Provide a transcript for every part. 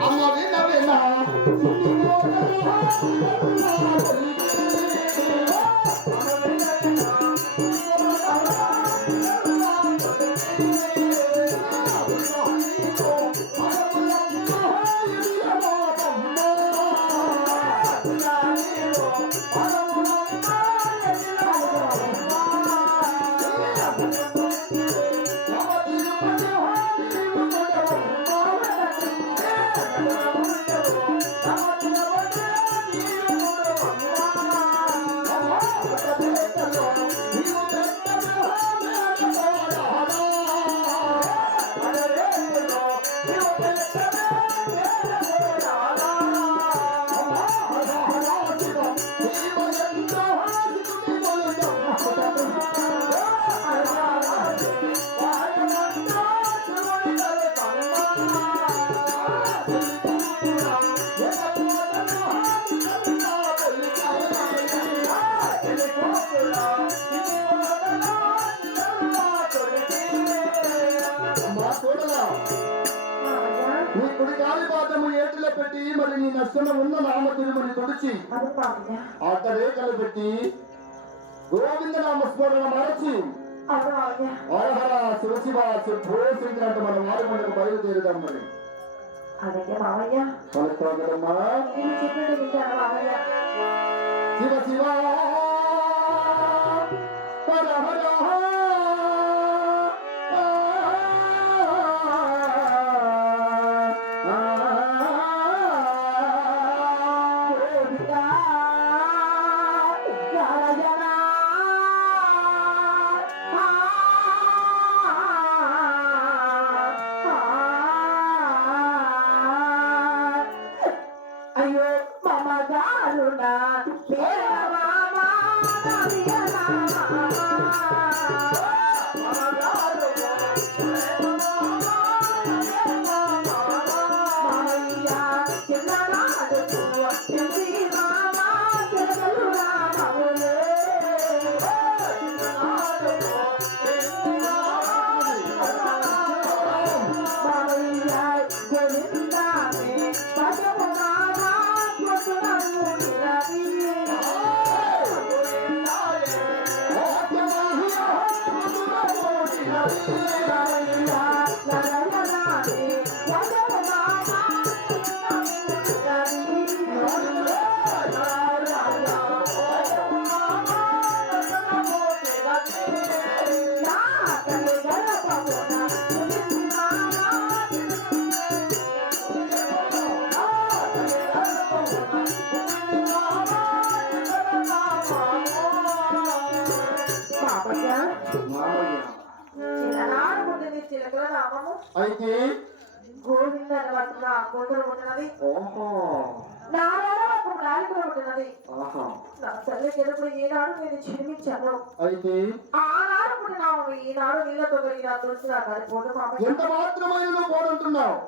Ama ben విన నీ కుడి కాలి పాదము ఏటిలో పెట్టి మరి నీ నష్టం ఉన్న నామ తిరుమని తుడిచి అది మామయ్య అడ్డ రేఖలు పెట్టి గోవింద నామ స్మరణ మరచి అది మామయ్య హరహర శివశివ శివో శంకరంట మన వారి మనకు బయలుదేరుదాం మరి అలాగే మామయ్య పలుకుతాం కదమ్మా నేను చెప్పినట్టు వింటాను మామయ్య శివ శివ Gracias. అయితే గోవింద ఓహో. నారాయణ పట్టిన నాలుగురు పుట్టినది ఆహా. నా తల్లి ఈనాడు నేను చిరిమించాను అయితే? ఆనాడు పుట్టినాము ఈనాడు నీళ్ళతో కలిగిన తులసి ఎంత మాత్రమైన పోరంటున్నావు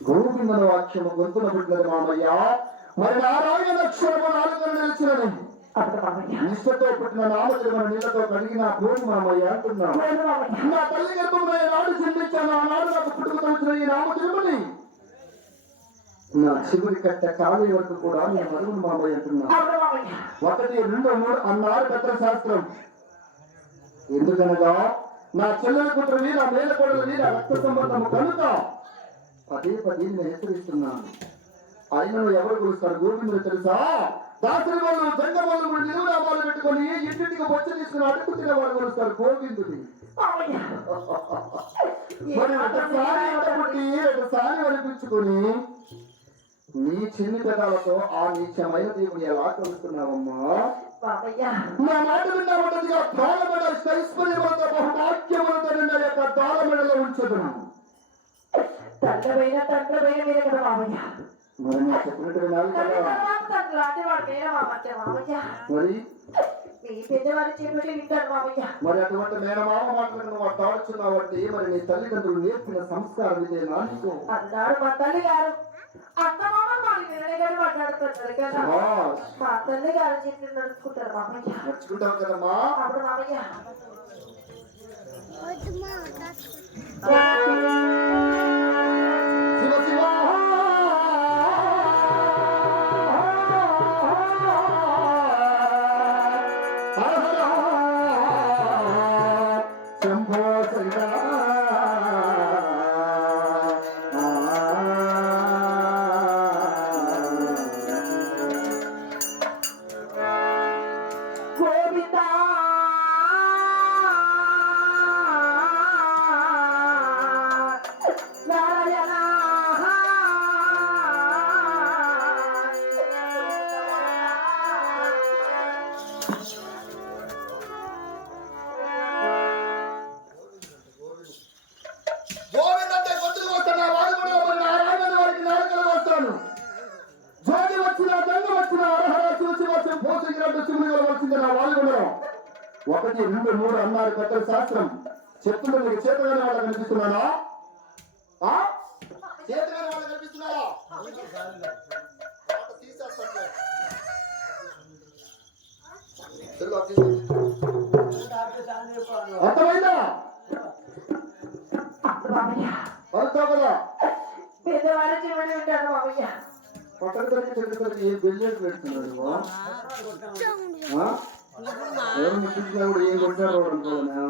గోవిందన వాక్యము గొంతున పుట్టినది మామయ్య. మరి నారాయణ అక్షరము నాలుగు నిలిచినది. నిష్ఠతో పుట్టిన నామతిరుమల నీళ్ళతో కడిగిన భూమి మామయ్య మామయ్య నా తల్లి గర్భంలో నాడు జన్మించాను ఆనాడు నాకు పుట్టుకతో వచ్చిన ఈ నామ తిరుమని నా చివరి కట్ట కాలి వరకు కూడా నేను మరుగుడు మామయ్య అంటున్నాను. ఒకటి రెండు మూడు అన్నారు పెద్ద శాస్త్రం. ఎందుకనగా నా చెల్లెల కుట్రని నా మేల కొడలని నా రక్త సంబంధము కనుక పదే పదే నేను హెచ్చరిస్తున్నాను. అయిన ఎవరు కొలుస్తారు గోవిందుడు తెలుసా? దాసరి వాళ్ళు జంగ వాళ్ళు కూడా నిలువునామాలు పెట్టుకొని ఇంటింటికి వచ్చి తీసుకుని అడుగు తినే వాళ్ళు కొలుస్తారు మామయ్య మరి ఒకసారి పుట్టి ఒకసారి అనిపించుకొని నీ చిన్ని పెదాలతో ఆ నీచమైన దేవుని ఎలా కొలుస్తున్నావమ్మా? నా మాట విన్నామన్నదిగా తాళమెడ ఐశ్వర్యమంత బహుభాగ్యమంత నిన్న యొక్క తాళమెడలో ఉంచదును. తండ్రమైన తండ్రమైన మీద కదా మామయ్య మరి నేను చెప్పినట్టు వినాలి తండ్రి కదా మామయ్య మామయ్య మరి? మామయ్య మరి అటువంటి మేనమామ మాటలకు నువ్వు తాడుచున్నావంటే మరి నీ తల్లిదండ్రులు నేర్పిన సంస్కారం ఇదేనా నీకు అన్నాడు మా తల్లి గారు. అత్తమామ మాకు నిన్న గారు మాట్లాడుతున్నారు ఒకటి రెండు మూడు అన్నారు పెద్దల శాస్త్రం. చెప్తున్నా నీకు చేతగానే వాళ్ళకి కనిపిస్తున్నానా ఆ? చేతగానే వాళ్ళకి కనిపిస్తున్నారా. అర్థమైందా? అర్థం కదా చెట్టు ఏం నువ్వు?